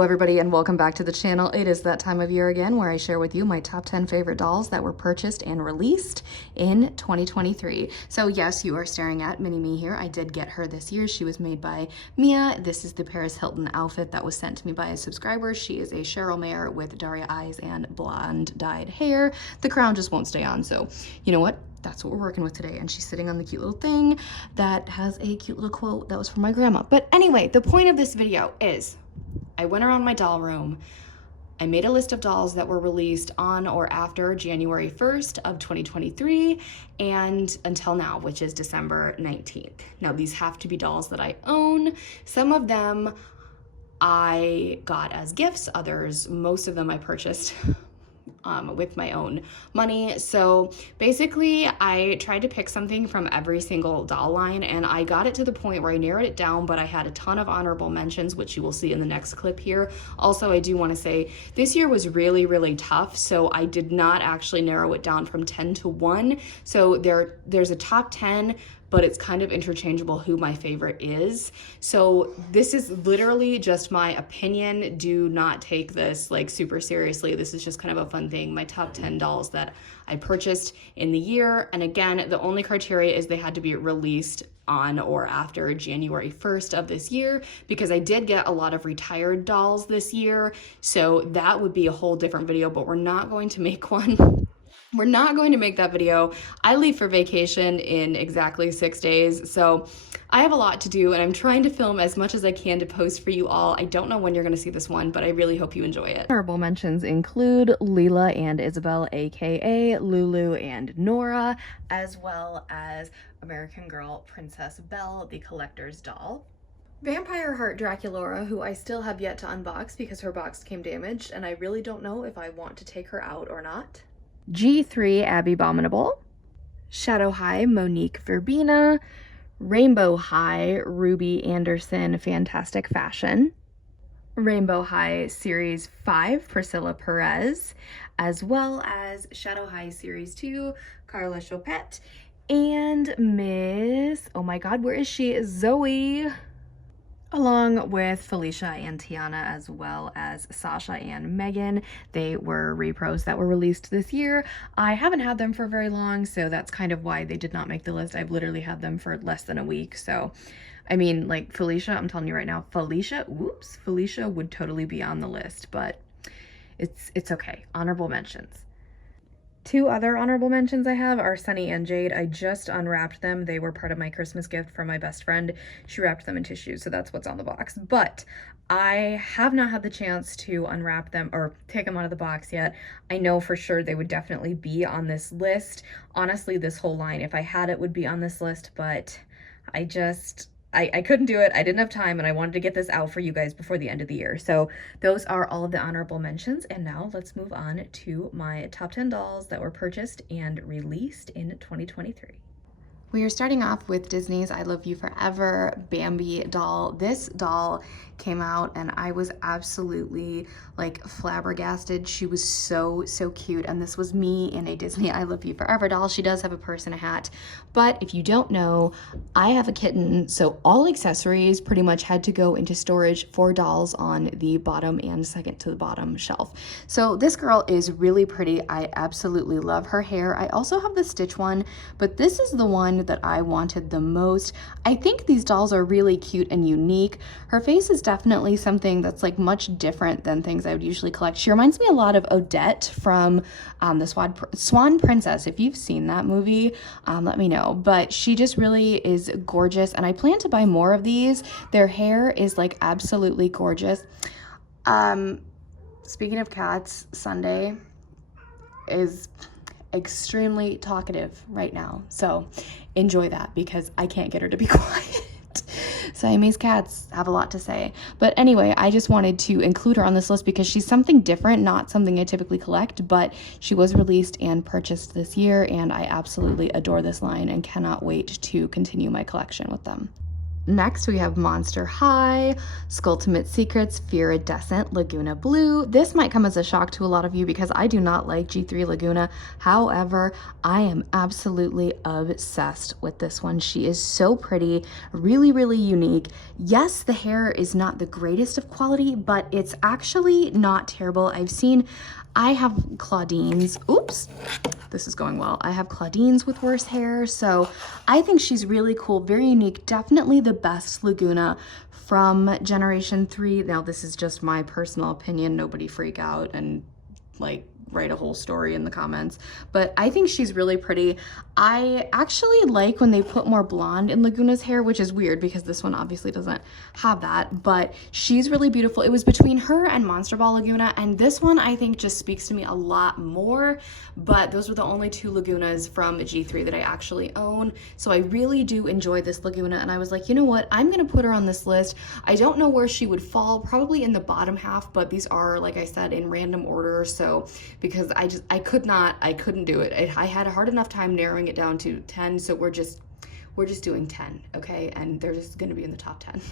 Hello everybody and welcome back to the channel. It is that time of year again where I share with you my top 10 favorite dolls that were purchased and released in 2023. So yes, you are staring at Mini Me here. I did get her this year. She was made by Mia. This is the Paris Hilton outfit that was sent to me by a subscriber. She is a Cheryl Mayer with Daria eyes and blonde dyed hair. The crown just won't stay on, so you know what? That's what we're working with today. And she's sitting on the cute little thing that has a cute little quote that was from my grandma. But anyway, the point of this video is I went around my doll room. I made a list of dolls that were released on or after January 1st of 2023 and until now, which is December 19th. Now these have to be dolls that I own. Some of them I got as gifts, most of them I purchased with my own money. So basically I tried to pick something from every single doll line and I got it to the point where I narrowed it down, but I had a ton of honorable mentions, which you will see in the next clip here. Also, I do want to say this year was really, really tough. So I did not actually narrow it down from 10 to 1. So there's a top 10, but it's kind of interchangeable who my favorite is. So this is literally just my opinion. Do not take this like super seriously. This is just kind of a fun thing. My top 10 dolls that I purchased in the year. And again, the only criteria is they had to be released on or after January 1st of this year, because I did get a lot of retired dolls this year. So that would be a whole different video, but we're not going to make one. We're not going to make that video. I leave for vacation in exactly 6 days, so I have a lot to do and I'm trying to film as much as I can to post for you all. I don't know when you're going to see this one, but I really hope you enjoy it. Honorable mentions include Leela and Isabel, aka Lulu and Nora, as well as American Girl Princess Belle, the collector's doll. Vampire Heart Draculaura, who I still have yet to unbox because her box came damaged and I really don't know if I want to take her out or not. G3 Abby Abominable, Shadow High Monique Verbena, Rainbow High Ruby Anderson Fantastic Fashion, Rainbow High Series 5 Priscilla Perez, as well as Shadow High Series 2 Carla Chopette, and Miss, oh my god, where is she? Zoe, along with Felicia and Tiana, as well as Sasha and Megan. They were repros that were released this year. I haven't had them for very long, so that's kind of why they did not make the list. I've literally had them for less than a week. So, I mean, like Felicia, I'm telling you right now, Felicia would totally be on the list, but it's okay. Honorable mentions. Two other honorable mentions I have are Sunny and Jade. I just unwrapped them. They were part of my Christmas gift from my best friend. She wrapped them in tissue, so that's what's on the box. But I have not had the chance to unwrap them or take them out of the box yet. I know for sure they would definitely be on this list. Honestly, this whole line, if I had it, would be on this list, but I couldn't do it. I didn't have time and I wanted to get this out for you guys before the end of the year. So those are all of the honorable mentions. And now let's move on to my top 10 dolls that were purchased and released in 2023. We are starting off with Disney's I Love You Forever Bambi doll. This doll came out and I was absolutely like flabbergasted. She was so cute, and this was me in a Disney I Love You Forever doll. She does have a purse and a hat, but if you don't know, I have a kitten, so all accessories pretty much had to go into storage for dolls on the bottom and second to the bottom shelf. So this girl is really pretty. I absolutely love her hair. I also have the Stitch one, but this is the one that I wanted the most. I think these dolls are really cute and unique. Her face is definitely something that's like much different than things I would usually collect. She reminds me a lot of Odette from the Swan Princess. If you've seen that movie, let me know. But she just really is gorgeous, and I plan to buy more of these. Their hair is like absolutely gorgeous. Speaking of cats, Sunday is extremely talkative right now, so enjoy that because I can't get her to be quiet. Siamese cats have a lot to say. But anyway, I just wanted to include her on this list because she's something different, not something I typically collect, but she was released and purchased this year, and I absolutely adore this line and cannot wait to continue my collection with them. Next, we have Monster High, Skulltimate Secrets, Viridescent, Laguna Blue. This might come as a shock to a lot of you because I do not like G3 Laguna. However, I am absolutely obsessed with this one. She is so pretty, really, really unique. Yes, the hair is not the greatest of quality, but it's actually not terrible. I have Claudines. Oops, this is going well. I have Claudines with worse hair, so I think she's really cool, very unique, definitely the best Laguna from Generation 3. Now, this is just my personal opinion. Nobody freak out and like write a whole story in the comments, but I think she's really pretty. I actually like when they put more blonde in Laguna's hair, which is weird because this one obviously doesn't have that, but she's really beautiful. It was between her and Monster Ball Laguna, and this one I think just speaks to me a lot more, but those were the only two Lagunas from G3 that I actually own, so I really do enjoy this Laguna, and I was like, you know what, I'm gonna put her on this list. I don't know where she would fall, probably in the bottom half, but these are, like I said, in random order, so because I couldn't do it. I had a hard enough time narrowing it down to 10, so we're just doing 10, okay? And they're just gonna be in the top 10.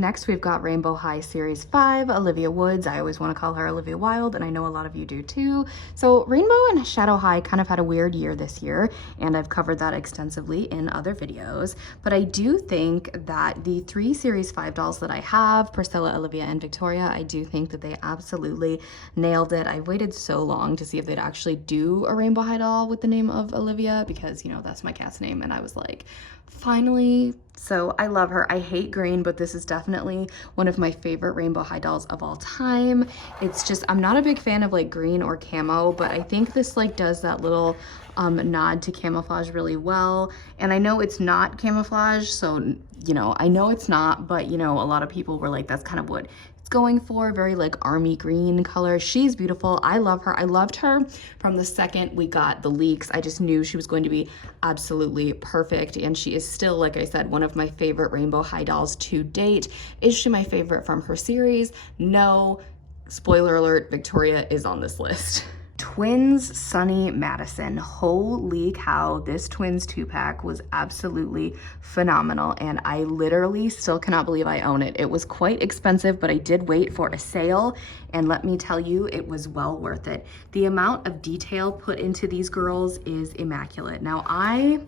Next, we've got Rainbow High Series 5, Olivia Woods. I always want to call her Olivia Wilde, and I know a lot of you do too. So Rainbow and Shadow High kind of had a weird year this year, and I've covered that extensively in other videos. But I do think that the 3 Series 5 dolls that I have, Priscilla, Olivia, and Victoria, I do think that they absolutely nailed it. I waited so long to see if they'd actually do a Rainbow High doll with the name of Olivia because, you know, that's my cat's name, and I was like, finally. So I love her. I hate green, but this is definitely one of my favorite Rainbow High dolls of all time. It's just, I'm not a big fan of like green or camo, but I think this like does that little nod to camouflage really well. And I know it's not camouflage, so, you know, I know it's not, but you know, a lot of people were like, that's kind of what it's going for, very like army green color. She's beautiful. I love her. I loved her from the second we got the leaks. I just knew she was going to be absolutely perfect, and she is still, like I said, one of my favorite Rainbow High dolls to date. Is she my favorite from her series? No. Spoiler alert, Victoria is on this list. Twins Sunny Madison. Holy cow, this Twins 2-pack was absolutely phenomenal, and I literally still cannot believe I own it. It was quite expensive, but I did wait for a sale, and let me tell you, it was well worth it. The amount of detail put into these girls is immaculate. Now, I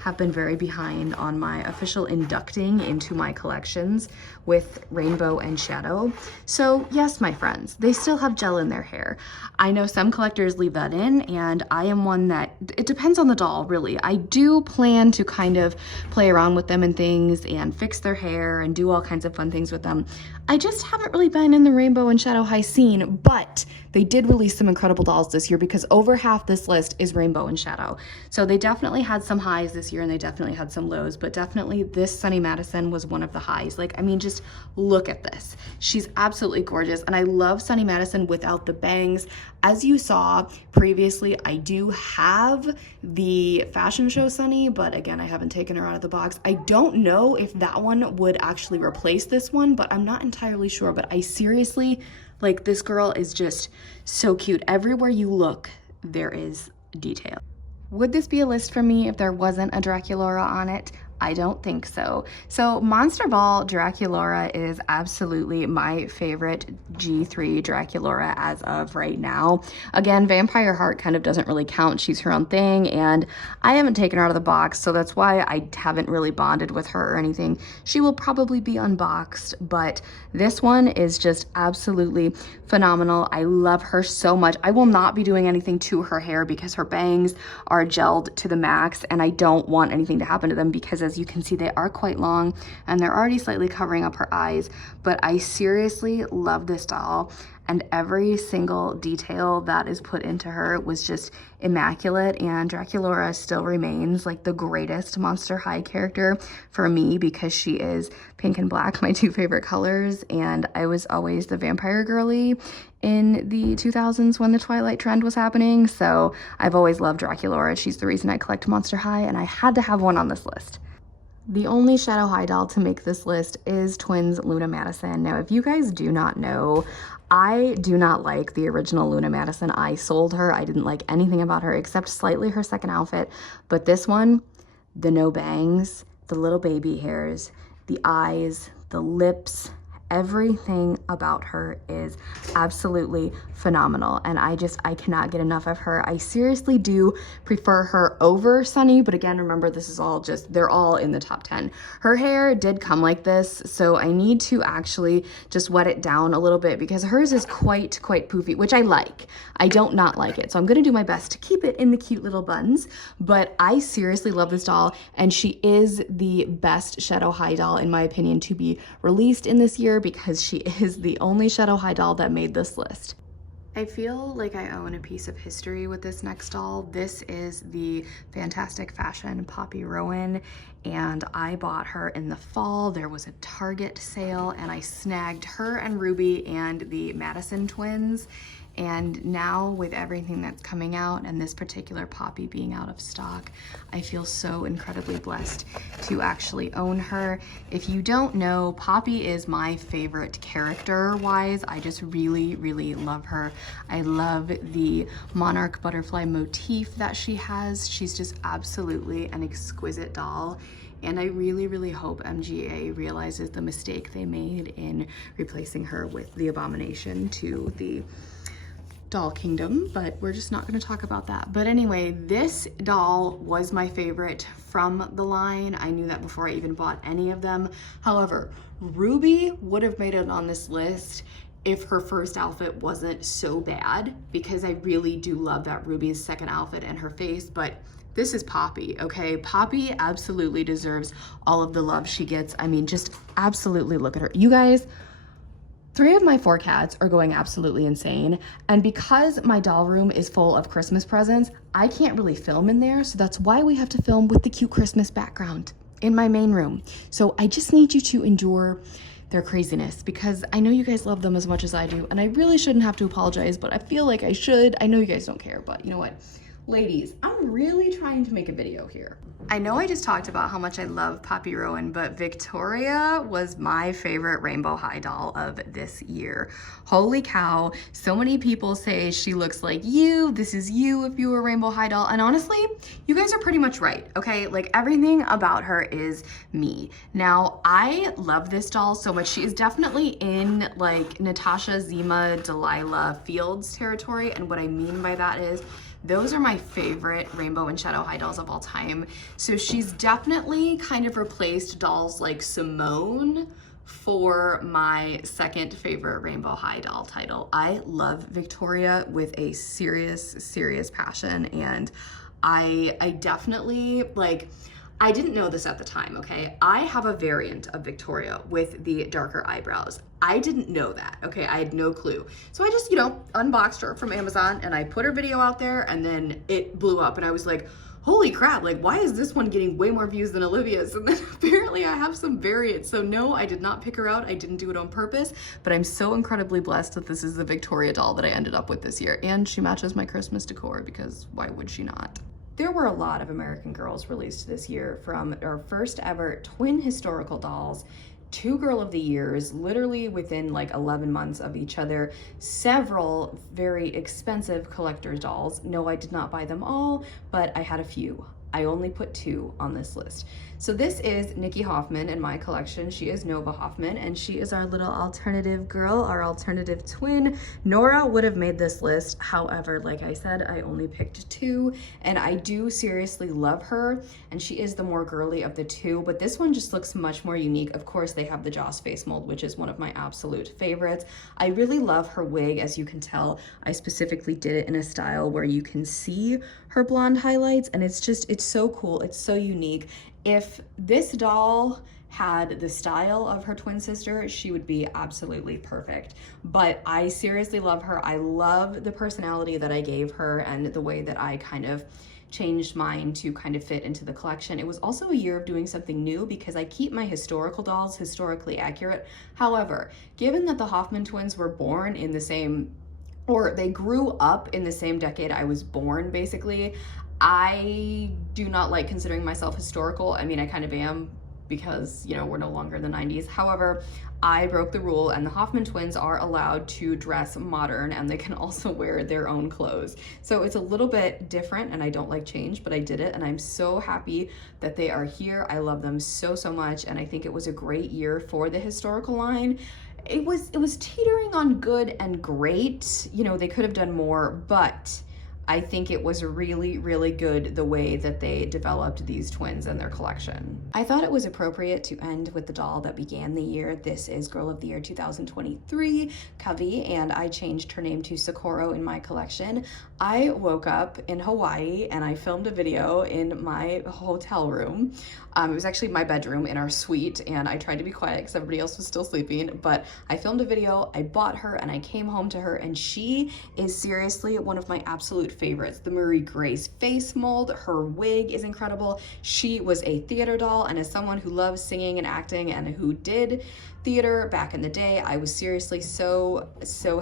have been very behind on my official inducting into my collections with Rainbow and Shadow. So yes, my friends, they still have gel in their hair. I know some collectors leave that in, and I am one that, it depends on the doll, really. I do plan to kind of play around with them and things and fix their hair and do all kinds of fun things with them. I just haven't really been in the Rainbow and Shadow High scene, but they did release some incredible dolls this year because over half this list is Rainbow and Shadow. So they definitely had some highs this year and they definitely had some lows, but definitely this Sunny Madison was one of the highs. Like, I mean, just look at this. She's absolutely gorgeous, and I love Sunny Madison without the bangs. As you saw previously, I do have the fashion show Sunny, but again, I haven't taken her out of the box. I don't know if that one would actually replace this one, but I'm not entirely sure. But I seriously, like, this girl is just so cute. Everywhere you look, there is detail. Would this be a list for me if there wasn't a Draculaura on it? I don't think so. So Monster Ball Draculaura is absolutely my favorite G3 Draculaura as of right now. Again, Vampire Heart kind of doesn't really count. She's her own thing, and I haven't taken her out of the box, so that's why I haven't really bonded with her or anything. She will probably be unboxed, but this one is just absolutely phenomenal. I love her so much. I will not be doing anything to her hair because her bangs are gelled to the max, and I don't want anything to happen to them because, as you can see, they are quite long and they're already slightly covering up her eyes. But I seriously love this doll, and every single detail that is put into her was just immaculate. And Draculaura still remains like the greatest Monster High character for me because she is pink and black, my two favorite colors, and I was always the vampire girly in the 2000s when the Twilight trend was happening. So I've always loved Draculaura. She's the reason I collect Monster High, and I had to have one on this list. The only Shadow High doll to make this list is Twins Luna Madison. Now, if you guys do not know, I do not like the original Luna Madison. I sold her. I didn't like anything about her except slightly her second outfit. But this one, the no bangs, the little baby hairs, the eyes, the lips, everything about her is absolutely phenomenal, and I cannot get enough of her. I seriously do prefer her over Sunny, but again, remember, this is all just, they're all in the top 10. Her hair did come like this, so I need to actually just wet it down a little bit because hers is quite poofy, which I like. I don't not like it, so I'm gonna do my best to keep it in the cute little buns, but I seriously love this doll, and she is the best Shadow High doll, in my opinion, to be released in this year, because she is the only Shadow High doll that made this list. I feel like I own a piece of history with this next doll. This is the Fantastic Fashion Poppy Rowan, and I bought her in the fall. There was a Target sale, and I snagged her and Ruby and the Madison twins. And now with everything that's coming out and this particular Poppy being out of stock, I feel so incredibly blessed to actually own her. If you don't know, Poppy is my favorite character-wise. I just really love her. I love the monarch butterfly motif that she has. She's just absolutely an exquisite doll. And I really hope MGA realizes the mistake they made in replacing her with the Abomination to the Doll Kingdom, but we're just not going to talk about that. But anyway, this doll was my favorite from the line. I knew that before I even bought any of them. However, Ruby would have made it on this list if her first outfit wasn't so bad, because I really do love that Ruby's second outfit and her face, but this is Poppy, okay? Poppy absolutely deserves all of the love she gets. I mean, just absolutely look at her. You guys, 3 of my 4 cats are going absolutely insane, and because my doll room is full of Christmas presents, I can't really film in there, so that's why we have to film with the cute Christmas background in my main room. So I just need you to endure their craziness, because I know you guys love them as much as I do, and I really shouldn't have to apologize, but I feel like I should. I know you guys don't care, but you know what? Ladies, I'm really trying to make a video here. I know I just talked about how much I love Poppy Rowan, but Victoria was my favorite Rainbow High doll of this year. Holy cow, so many people say she looks like you, this is you if you were a Rainbow High doll, and honestly, you guys are pretty much right, okay? Like, everything about her is me. Now, I love this doll so much. She is definitely in like Natasha, Zima, Delilah Fields territory, and what I mean by that is those are my favorite Rainbow and Shadow High dolls of all time. So she's definitely kind of replaced dolls like Simone for my second favorite Rainbow High doll title. I love Victoria with a serious passion, and I definitely, like, I didn't know this at the time, okay? I have a variant of Victoria with the darker eyebrows. I didn't know that, okay? I had no clue. So I just, you know, unboxed her from Amazon, and I put her video out there, and then it blew up, and I was like, holy crap, like, why is this one getting way more views than Olivia's? And then apparently I have some variants. So no, I did not pick her out. I didn't do it on purpose, but I'm so incredibly blessed that this is the Victoria doll that I ended up with this year. And she matches my Christmas decor, because why would she not? There were a lot of American Girls released this year, from our first ever twin historical dolls, 2 Girl of the Years, literally within like 11 months of each other, several very expensive collector's dolls. No, I did not buy them all, but I had a few. I only put 2 on this list. So this is Nikki Hoffman in my collection. She is Nova Hoffman, and she is our little alternative girl, our alternative twin. Nora would have made this list. However, like I said, I only picked 2, and I do seriously love her, and she is the more girly of the 2, but this one just looks much more unique. Of course, they have the Joss face mold, which is one of my absolute favorites. I really love her wig. As you can tell, I specifically did it in a style where you can see her blonde highlights, and it's so cool. It's so unique. If this doll had the style of her twin sister, she would be absolutely perfect. But I seriously love her. I love the personality that I gave her and the way that I kind of changed mine to kind of fit into the collection. It was also a year of doing something new, because I keep my historical dolls historically accurate. However, given that the Hoffman twins were born in the same, or they grew up in the same decade I was born, basically, I do not like considering myself historical. I mean, I kind of am, because, you know, we're no longer in the 90s. However, I broke the rule, and the Hoffman twins are allowed to dress modern, and they can also wear their own clothes. So it's a little bit different, and I don't like change, but I did it, and I'm so happy that they are here. I love them so, so much, and I think it was a great year for the historical line. It was teetering on good and great. You know, they could have done more, but I think it was really, really good the way that they developed these twins and their collection. I thought it was appropriate to end with the doll that began the year. This is Girl of the Year 2023, Covey, and I changed her name to Socorro in my collection. I woke up in Hawaii and I filmed a video in my hotel room. It was actually my bedroom in our suite, and I tried to be quiet because everybody else was still sleeping, but I filmed a video, I bought her, and I came home to her, and she is seriously one of my absolute favorites. The Marie Grace face mold, her wig is incredible. She was a theater doll, and as someone who loves singing and acting and who did theater back in the day, I was seriously so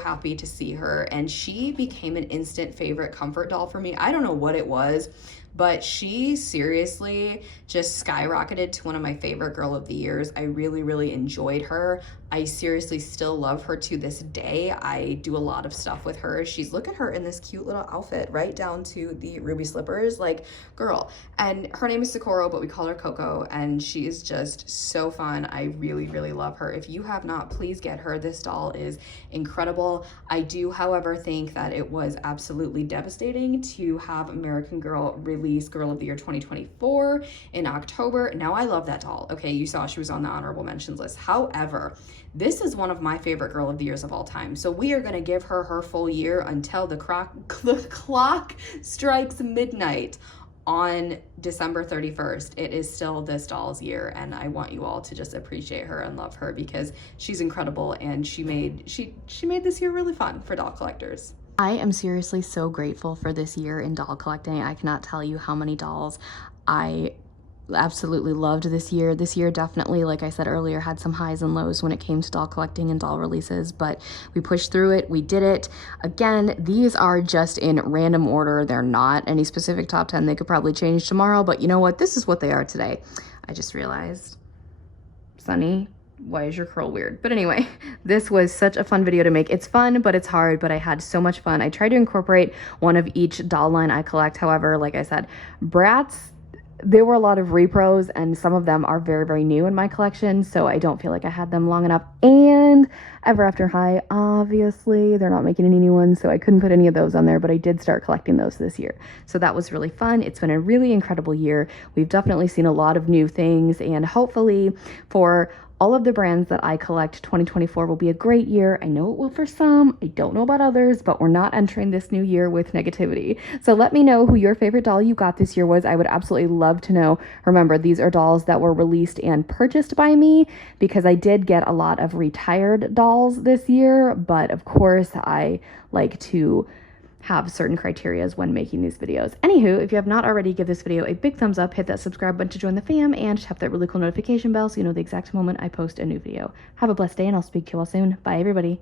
happy to see her, and she became an instant favorite comfort doll for me. I don't know what it was, but she seriously just skyrocketed to one of my favorite Girl of the Years. I really, really enjoyed her. I seriously still love her to this day. I do a lot of stuff with her. Look at her in this cute little outfit, right down to the ruby slippers, like, girl. And her name is Socorro, but we call her Coco, and she is just so fun. I really, really love her. If you have not, please get her. This doll is incredible. I do, however, think that it was absolutely devastating to have American Girl release Girl of the Year 2024 in October. Now, I love that doll. Okay, you saw she was on the honorable mentions list. However, this is one of my favorite Girl of the Years of all time. So we are going to give her her full year until the clock strikes midnight on December 31st. It is still this doll's year, and I want you all to just appreciate her and love her because she's incredible, and she made this year really fun for doll collectors. I am seriously so grateful for this year in doll collecting. I cannot tell you how many dolls I absolutely loved this year. This year definitely, like I said earlier, had some highs and lows when it came to doll collecting and doll releases, but we pushed through it. We did it. Again, these are just in random order. They're not any specific top 10. They could probably change tomorrow, but you know what? This is what they are today. I just realized, Sunny, why is your curl weird? But anyway, this was such a fun video to make. It's fun, but it's hard, but I had so much fun. I tried to incorporate one of each doll line I collect. However, like I said, Bratz, there were a lot of repros, and some of them are very, very new in my collection, so I don't feel like I had them long enough. And Ever After High, obviously, they're not making any new ones, so I couldn't put any of those on there, but I did start collecting those this year. So that was really fun. It's been a really incredible year. We've definitely seen a lot of new things, and hopefully for all of the brands that I collect, 2024 will be a great year. I know it will for some. I don't know about others, but we're not entering this new year with negativity. So let me know who your favorite doll you got this year was. I would absolutely love to know. Remember, these are dolls that were released and purchased by me because I did get a lot of retired dolls this year, but of course I like to have certain criterias when making these videos. Anywho, if you have not already, give this video a big thumbs up, hit that subscribe button to join the fam, and tap that really cool notification bell so you know the exact moment I post a new video. Have a blessed day, and I'll speak to you all soon. Bye, everybody.